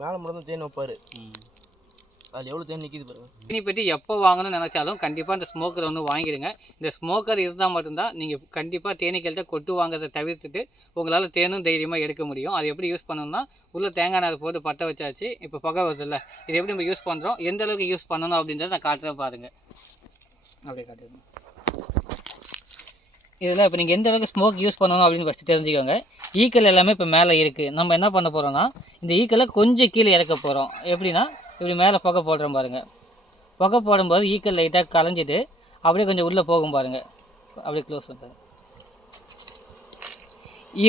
மேலே மட்டும் தான் தேன் வைப்பார். அதில் எவ்வளோ தேன் நிற்கிது பாருங்க. தேனி பெட்டி எப்போ வாங்கணும்னு நினச்சாலும் கண்டிப்பாக இந்த ஸ்மோக்கர் ஒன்று வாங்கிடுங்க. இந்த ஸ்மோக்கர் இருந்தால் மட்டும்தான் நீங்கள் கண்டிப்பாக தேனீக்கள்கிட்ட கொட்டு வாங்குறதை தவிர்த்துட்டு உங்களால் தேனும் தைரியமாக எடுக்க முடியும். அது எப்படி யூஸ் பண்ணணும்னா, உள்ள தேங்காய் நார் போட்டு பற்ற வச்சாச்சு. இப்போ புகை வருதுல்ல, இது எப்படி நம்ம யூஸ் பண்ணுறோம், எந்த அளவுக்கு யூஸ் பண்ணணும் அப்படின்றத நான் காட்டுறேன் பாருங்கள். அப்படியே காட்டுறேன். இதில் இப்போ நீங்கள் எந்த அளவுக்கு ஸ்மோக் யூஸ் பண்ணணும் அப்படின்னு ஃபஸ்ட்டு தெரிஞ்சுக்கோங்க. ஈக்கள் எல்லாமே இப்போ மேலே இருக்குது. நம்ம என்ன பண்ண போகிறோம்னா, இந்த ஈக்களை கொஞ்சம் கீழே இறக்க போகிறோம். எப்படின்னா, இப்படி மேலே புகை போடுறோம் பாருங்கள். புகை போடும்போது ஈக்கள் லைட்டாக கலைஞ்சிட்டு அப்படியே கொஞ்சம் உள்ளே போகும் பாருங்கள். அப்படியே க்ளோஸ் பண்ணுறது.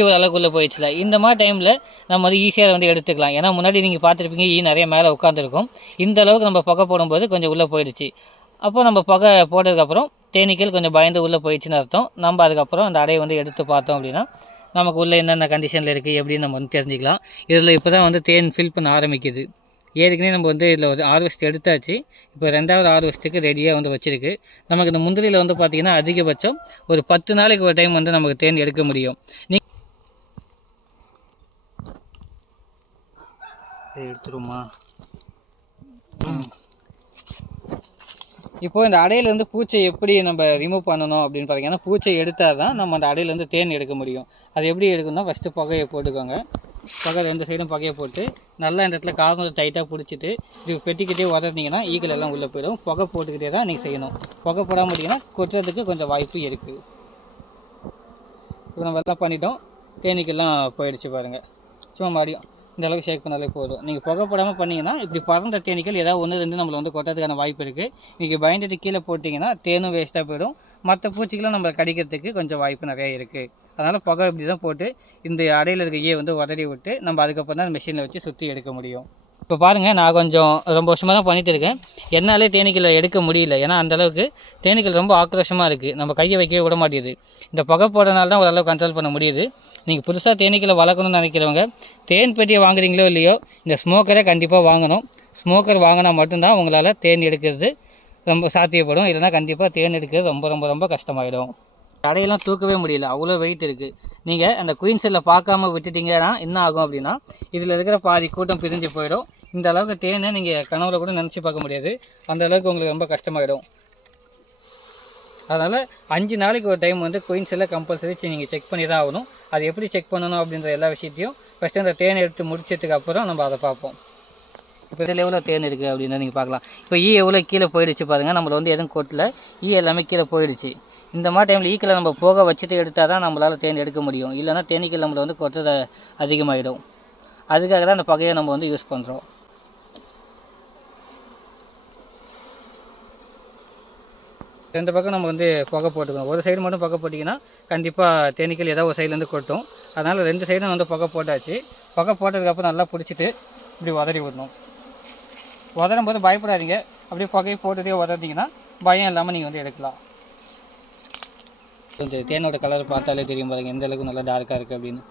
ஒரு அளவுக்குள்ளே போயிடுச்சுல. இந்த மாதிரி டைமில் நம்ம வந்து ஈஸியாக வந்து எடுத்துக்கலாம். ஏன்னா முன்னாடி நீங்கள் பார்த்துருப்பீங்க, நிறைய மேலே உட்காந்துருக்கும். இந்த அளவுக்கு நம்ம புகை போடும்போது கொஞ்சம் உள்ளே போயிடுச்சு. அப்போ நம்ம புகை போட்டதுக்கப்புறம் தேனீக்கள் கொஞ்சம் பயந்து உள்ளே போயிடுச்சுன்னு அர்த்தம். நம்ம அதுக்கப்புறம் அந்த அடையை வந்து எடுத்து பார்த்தோம் அப்படின்னா நமக்கு உள்ளே என்னென்ன கண்டிஷனில் இருக்குது எப்படின்னு நம்ம வந்து தெரிஞ்சுக்கலாம். இதில் இப்போ தான் வந்து தேன் ஃபில் பண்ண ஆரம்பிக்குது. ஏற்கனவே நம்ம வந்து இதில் ஒரு ஹார்வெஸ்ட் எடுத்தாச்சு. இப்போ 2வது ஹார்வெஸ்ட்டுக்கு ரெடியாக வந்து வச்சுருக்கு. நமக்கு இந்த முந்திரியில் வந்து பார்த்திங்கன்னா அதிகபட்சம் ஒரு 10 நாளைக்கு ஒரு டைம் வந்து நமக்கு தேன் எடுக்க முடியும். எடுத்துருமா. இப்போது இந்த அடையிலேருந்து பூச்சை எப்படி நம்ம ரிமூவ் பண்ணணும் அப்படின்னு பார்த்தீங்கன்னா, பூச்சை எடுத்தால் தான் நம்ம அந்த அடையிலேருந்து தேன் எடுக்க முடியும். அது எப்படி எடுக்கணும்னா, ஃபஸ்ட்டு புகையை போட்டுக்கோங்க. புகை 2 சைடும் புகையை போட்டு நல்லா இந்த இடத்துல காரணம் டைட்டாக பிடிச்சிட்டு இது பெட்டிக்கிட்டே உதறினீங்கன்னா ஈக்கள் எல்லாம் உள்ளே போயிடும். புகை போட்டுக்கிட்டே தான் நீங்கள் செய்யணும். புகை போடாமல் பண்ணிங்கன்னா கொட்டுறதுக்கு கொஞ்சம் வாய்ப்பு இருக்குது. இப்போ நம்ம எல்லாம் பண்ணிட்டோம். தேனீக்கெல்லாம் போயிடுச்சு பாருங்கள். சும்மா மறுபடியும் இந்த அளவுக்கு ஷேக் பண்ணாலே போதும். நீங்கள் புகை போடாமல் பண்ணிங்கன்னா இப்படி பறந்த தேனீக்கள் ஏதாவது 1-2 நம்மளை வந்து கொட்டதுக்கான வாய்ப்பு இருக்குது. நீங்கள் பயந்துட்டு கீழே போட்டிங்கன்னா தேனும் வேஸ்ட்டாக போயிடும். மற்ற பூச்சிகளும் நம்ம கடிக்கிறதுக்கு கொஞ்சம் வாய்ப்பு நிறையா இருக்குது. அதனால் புகை இப்படி தான் போட்டு இந்த அடையில் இருக்க வந்து உதறி விட்டு நம்ம அதுக்கப்புறம் தான் மிஷினில் வச்சு சுற்றி எடுக்க முடியும். இப்போ பாருங்கள், நான் கொஞ்சம் ரொம்ப வருஷமாக தான் பண்ணிகிட்டு இருக்கேன். என்னாலே தேனீக்களை எடுக்க முடியல. ஏன்னா அந்தளவுக்கு தேனீக்கள் ரொம்ப ஆக்ரோஷமாக இருக்குது. நம்ம கையை வைக்கவே விட மாட்டேது. இந்த புகை போடுறதுனால தான் ஓரளவு கண்ட்ரோல் பண்ண முடியுது. நீங்கள் புதுசாக தேனீக்களை வளர்க்கணும்னு நினைக்கிறவங்க தேன் பெட்டியை வாங்குறீங்களோ இல்லையோ, இந்த ஸ்மோக்கரை கண்டிப்பாக வாங்கணும். ஸ்மோக்கர் வாங்கினா மட்டும்தான் உங்களால் தேன் எடுக்கிறது ரொம்ப சாத்தியப்படும். இல்லைனா கண்டிப்பாக தேன் எடுக்கிறது ரொம்ப ரொம்ப ரொம்ப கஷ்டமாயிடும். அடையெல்லாம் தூக்கவே முடியல, அவ்வளோ வெயிட் இருக்குது. நீங்கள் அந்த குயின் செல்லை பார்க்காம விட்டுட்டிங்கன்னா என்ன ஆகும் அப்படின்னா, இதில் இருக்கிற பாதி கூட்டம் பிரிஞ்சு போயிடும். இந்த அளவுக்கு தேனை நீங்கள் கனவுல கூட நினச்சி பார்க்க முடியாது. அந்த அளவுக்கு உங்களுக்கு ரொம்ப கஷ்டமாயிடும். அதனால் 5 நாளைக்கு ஒரு டைம் வந்து குயின் செல்லை கம்பல்சரி நீங்கள் செக் பண்ணி தான் ஆகணும். அது எப்படி செக் பண்ணணும் அப்படின்ற எல்லா விஷயத்தையும் ஃபஸ்ட்டு அந்த தேனை எடுத்து முடிச்சதுக்கு அப்புறம் நம்ம அதை பார்ப்போம். இப்போ இதில் எவ்வளோ தேன் இருக்குது அப்படின்னா நீங்கள் பார்க்கலாம். இப்போ எவ்வளோ கீழே போயிடுச்சு பாருங்கள். நம்மளை வந்து எதுவும் கொட்டல, எல்லாமே கீழே போயிடுச்சு. இந்த மாதிரி டைமில் ஈக்களை நம்ம போக வச்சுட்டு எடுத்தால் தான் நம்மளால் தேன் எடுக்க முடியும். இல்லைனா தேனீக்கள் நம்மளை வந்து கொட்டுறது அதிகமாகிடும். அதுக்காக தான் அந்த புகையை நம்ம வந்து யூஸ் பண்ணுறோம். ரெண்டு பக்கம் நம்ம வந்து புகை போட்டுக்கணும். ஒரு சைடு மட்டும் புகை போட்டிங்கன்னா கண்டிப்பாக தேனீக்கள் ஏதாவது ஒரு சைட்லேருந்து கொட்டும். அதனால் 2 சைடும் வந்து புகை போட்டாச்சு. புகை போட்டதுக்கப்புறம் நல்லா பிடிச்சிட்டு இப்படி உதறி விடணும். உதறும் போது பயப்படாதீங்க. அப்படியே புகையை போட்டுகிட்டே உதறிங்கன்னா பயம் இல்லாமல் நீங்கள் வந்து எடுக்கலாம். கொஞ்சம் தேனோட கலர் பார்த்தாலே தெரியும் பாருங்கள், எந்த அளவுக்கு நல்லா டார்க்காக இருக்குது அப்படின்னு.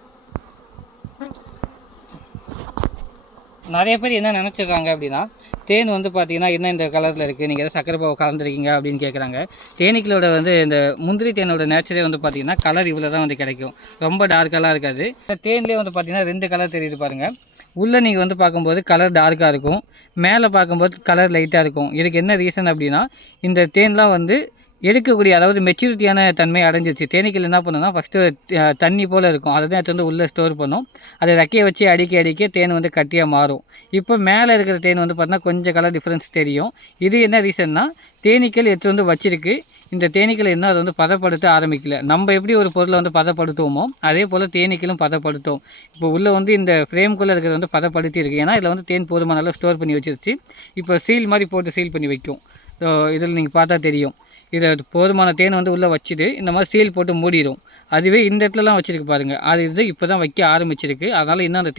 நிறைய பேர் என்ன நினச்சிடுறாங்க அப்படின்னா, தேன் வந்து பார்த்தீங்கன்னா என்ன இந்த கலரில் இருக்குது, நீங்கள் எதாவது சக்கரை பாவு கலந்துருக்கீங்க அப்படின்னு கேட்குறாங்க. தேனீக்களோட வந்து இந்த முந்திரி தேனோட நேச்சரே வந்து பார்த்திங்கன்னா கலர் இவ்வளோ தான் வந்து கிடைக்கும். ரொம்ப டார்க்கெல்லாம் இருக்காது. தேன்லேயே வந்து பார்த்திங்கன்னா 2 கலர் தெரியுது பாருங்கள். உள்ளே நீங்கள் வந்து பார்க்கும்போது கலர் டார்க்காக இருக்கும், மேலே பார்க்கும்போது கலர் லைட்டாக இருக்கும். இதுக்கு என்ன ரீசன் அப்படின்னா, இந்த தேன்லாம் வந்து எடுக்கக்கூடிய அதாவது மெச்சூரிட்டியான தன்மை அடைஞ்சிருச்சு. தேனீக்கள் என்ன பண்ணுன்னா, ஃபஸ்ட்டு தண்ணி போல் இருக்கும், அதை தான் எடுத்து வந்து உள்ளே ஸ்டோர் பண்ணும். அதை ரெக்கையை வச்சு அடிக்க தேன் வந்து கட்டியாக மாறும். இப்போ மேலே இருக்கிற தேன் வந்து பார்த்தீங்கன்னா கொஞ்சம் கலர் டிஃப்ரென்ஸ் தெரியும். இது என்ன ரீசன்னா, தேனீக்கள் எடுத்து வந்து வச்சிருக்கு. இந்த தேனீக்களை இன்னும் அதை வந்து பதப்படுத்த ஆரம்பிக்கல. நம்ம எப்படி ஒரு பொருளை வந்து பதப்படுத்துவோமோ அதே போல் தேனீக்களும் பதப்படுத்தும். இப்போ உள்ளே வந்து இந்த ஃப்ரேம்குள்ளே இருக்கிறது வந்து பதப்படுத்தி இருக்குது. ஏன்னா இதில் வந்து தேன் போதுமான அளவு ஸ்டோர் பண்ணி வச்சிருச்சு. இப்போ சீல் மாதிரி போட்டு சீல் பண்ணி வைக்கும். இதில் நீங்கள் பார்த்தா தெரியும், இதை போதுமான தேன் வந்து உள்ளே வச்சுட்டு இந்த மாதிரி சீல் போட்டு மூடிடும். அதுவே இந்த இடத்துலலாம் வச்சுருக்கு பாருங்கள், அது இது இப்போ தான் வைக்க ஆரம்பிச்சிருக்கு. அதனால் இன்னும் அந்த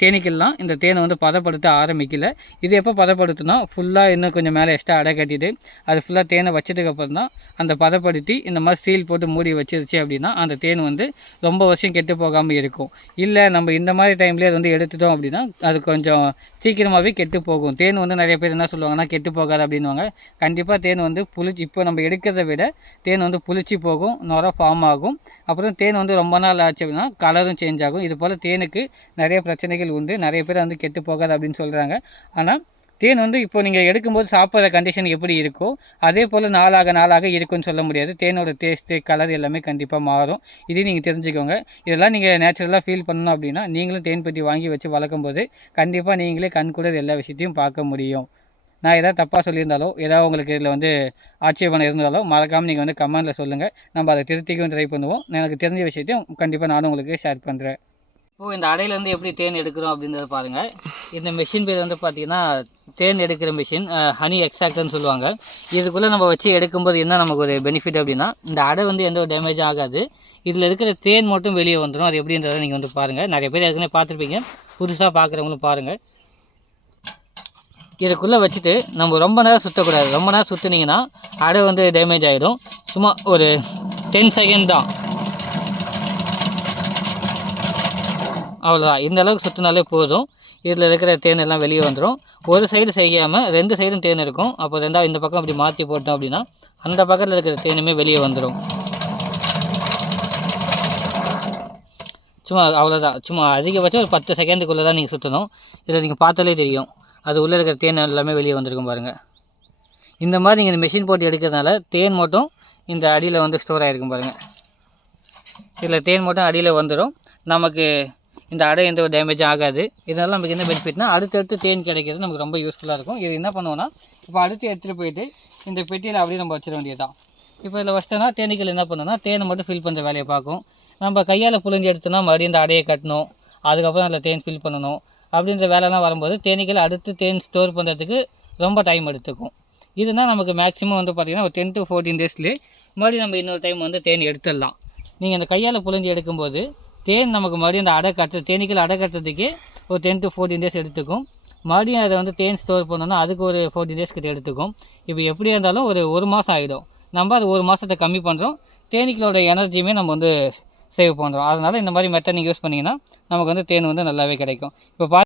தேனீக்கள்லாம் இந்த தேனை வந்து பதப்படுத்த ஆரம்பிக்கல. இது எப்போ பதப்படுத்தினா ஃபுல்லாக இன்னும் கொஞ்சம் மேலே எக்ஸ்ட்ரா அடை கட்டிட்டு அது ஃபுல்லாக தேனை வச்சதுக்கப்புறம் தான் அந்த பதப்படுத்தி இந்த மாதிரி சீல் போட்டு மூடி வச்சிருச்சு அப்படின்னா அந்த தேன் வந்து ரொம்ப வருஷம் கெட்டு போகாமல் இருக்கும். இல்லை நம்ம இந்த மாதிரி டைம்லேயே அது வந்து எடுத்துட்டோம் அப்படின்னா அது கொஞ்சம் சீக்கிரமாகவே கெட்டு போகும். தேன் வந்து நிறைய பேர் என்ன சொல்லுவாங்கன்னா கெட்டு போகாது அப்படின்வாங்க. கண்டிப்பாக தேன் வந்து புளிச்சு, இப்போ நம்ம எடுக்கிறத விட தேன் வந்து புளிச்சு போகும், நுர ஃபார்ம் ஆகும். அப்புறம் தேன் வந்து ரொம்ப நாள் ஆச்சு அப்படின்னா கலரும் சேஞ்ச் ஆகும். இது போல் தேனுக்கு நிறைய பிரச்சனைகள் நன்மைகள் உண்டு. நிறைய பேர் வந்து கெட்டு போகாது அப்படின்னு சொல்கிறாங்க. ஆனால் தேன் வந்து இப்போ நீங்கள் எடுக்கும்போது சாப்பிட்ற கண்டிஷன் எப்படி இருக்கோ அதே போல் நாளாக இருக்குன்னு சொல்ல முடியாது. தேனோட டேஸ்ட்டு கலர் எல்லாமே கண்டிப்பாக மாறும். இதையும் நீங்கள் தெரிஞ்சுக்கோங்க. இதெல்லாம் நீங்கள் நேச்சுரலாக ஃபீல் பண்ணணும் அப்படின்னா நீங்களும் தேன் பெட்டி வாங்கி வச்சு வளர்க்கும் போது கண்டிப்பாக நீங்களே கண்கூட எல்லா விஷயத்தையும் பார்க்க முடியும். நான் எதாவது தப்பாக சொல்லியிருந்தாலோ ஏதாவது உங்களுக்கு இதில் வந்து ஆட்சேபணம் இருந்தாலோ மறக்காமல் நீங்கள் வந்து கமெண்டில் சொல்லுங்கள். நம்ம அதை திருத்திக்கவும் ட்ரை பண்ணுவோம். எனக்கு தெரிஞ்ச விஷயத்தையும் கண்டிப்பாக நானும் உங்களுக்கு ஷேர் பண்ணுறேன். இப்போது இந்த அடையிலேருந்து எப்படி தேன் எடுக்கிறோம் அப்படின்றத பாருங்கள். இந்த மிஷின் பேர் வந்து பார்த்திங்கன்னா தேன் எடுக்கிற மிஷின், ஹனி எக்ஸ்ட்ராக்டர்னு சொல்லுவாங்க. இதுக்குள்ளே நம்ம வச்சு எடுக்கும்போது என்ன நமக்கு ஒரு பெனிஃபிட் அப்படின்னா இந்த அடை வந்து எந்த ஒரு டேமேஜும் ஆகாது. இதில் இருக்கிற தேன் மட்டும் வெளியே வந்துடும். அது எப்படின்றத நீங்கள் வந்து பாருங்கள். நிறைய பேர் ஏற்கனவே பார்த்துருப்பீங்க, புதுசாக பார்க்குறவங்களும் பாருங்கள். இதுக்குள்ளே வச்சுட்டு நம்ம ரொம்ப நேரம் சுற்றக்கூடாது. ரொம்ப நேரம் சுற்றினீங்கன்னா அடை வந்து டேமேஜ் ஆகிடும். சும்மா ஒரு 10 செகண்ட் தான், அவ்வளோதான். இந்த அளவுக்கு சுற்றினாலே போதும். இதில் இருக்கிற தேன் எல்லாம் வெளியே வந்துடும். ஒரு சைடு செய்யாமல் 2 சைடும் தேன் இருக்கும். அப்போ ரெண்டாவது இந்த பக்கம் அப்படி மாற்றி போட்டோம் அப்படின்னா அந்த பக்கத்தில் இருக்கிற தேனுமே வெளியே வந்துடும். சும்மா அவ்வளோதான். சும்மா அதிகபட்சம் ஒரு 10 செகண்டுக்குள்ளே தான் நீங்கள் சுற்றணும். இதில் நீங்கள் பார்த்தாலே தெரியும் அது உள்ளே இருக்கிற தேன் எல்லாமே வெளியே வந்திருக்கும் பாருங்கள். இந்த மாதிரி நீங்கள் இந்த மிஷின் போட்டு எடுக்கிறதுனால தேன் மட்டும் இந்த அடியில் வந்து ஸ்டோர் ஆகிருக்கும் பாருங்கள். இதில் தேன் மட்டும் அடியில் வந்துடும். நமக்கு இந்த அடை எந்த ஒரு டேமேஜும் ஆகாது. இதனால் நமக்கு என்ன பெனிஃபிட்னா அடுத்தடுத்து தேன் கிடைக்கிறது நமக்கு ரொம்ப யூஸ்ஃபுல்லாக இருக்கும். இது என்ன பண்ணுவோன்னா இப்போ அடுத்து எடுத்துகிட்டு போயிட்டு இந்த பெட்டியில் அப்படியே நம்ம வச்சிட வேண்டியது தான். இப்போ இதில் வச்சிட்டோன்னா தேனீக்கள் என்ன பண்ணுன்னா தேனை மட்டும் ஃபில் பண்ணுற வேலையை பார்க்கும். நம்ம கையால் புழிஞ்சு எடுத்தோன்னா மறுபடியும் இந்த அடையை கட்டணும், அதுக்கப்புறம் அதில் தேன் ஃபில் பண்ணணும் அப்படின்ற வேலைலாம் வரும்போது தேனீக்கள் அடுத்து தேன் ஸ்டோர் பண்ணுறதுக்கு ரொம்ப டைம் எடுத்துக்கும். இதுனா நமக்கு மேக்ஸிமம் வந்து பார்த்திங்கன்னா ஒரு 10 to 14 டேஸ்லேயே மறுபடியும் நம்ம இன்னொரு டைம் வந்து தேன் எடுத்துடலாம். நீங்கள் இந்த கையால் புழிஞ்சு எடுக்கும்போது தேன் நமக்கு மறுபடியும் அந்த அடை கட்டுற தேனீக்கள் அடை கட்டுறதுக்கே ஒரு 10 to 14 டேஸ் எடுத்துக்கும். மறுபடியும் அதை வந்து தேன் ஸ்டோர் பண்ணோன்னா அதுக்கு ஒரு 14 டேஸ் கிட்ட எடுத்துக்கும். இப்போ எப்படியா இருந்தாலும் ஒரு மாதம் ஆகிடும். நம்ம அது 1 மாதத்தை கம்மி பண்ணுறோம். தேனீக்களோட எனர்ஜியுமே நம்ம வந்து சேவ் பண்ணுறோம். அதனால் இந்த மாதிரி மெத்தட் நீங்கள் யூஸ் பண்ணிங்கன்னா நமக்கு வந்து தேன் வந்து நல்லாவே கிடைக்கும். இப்போ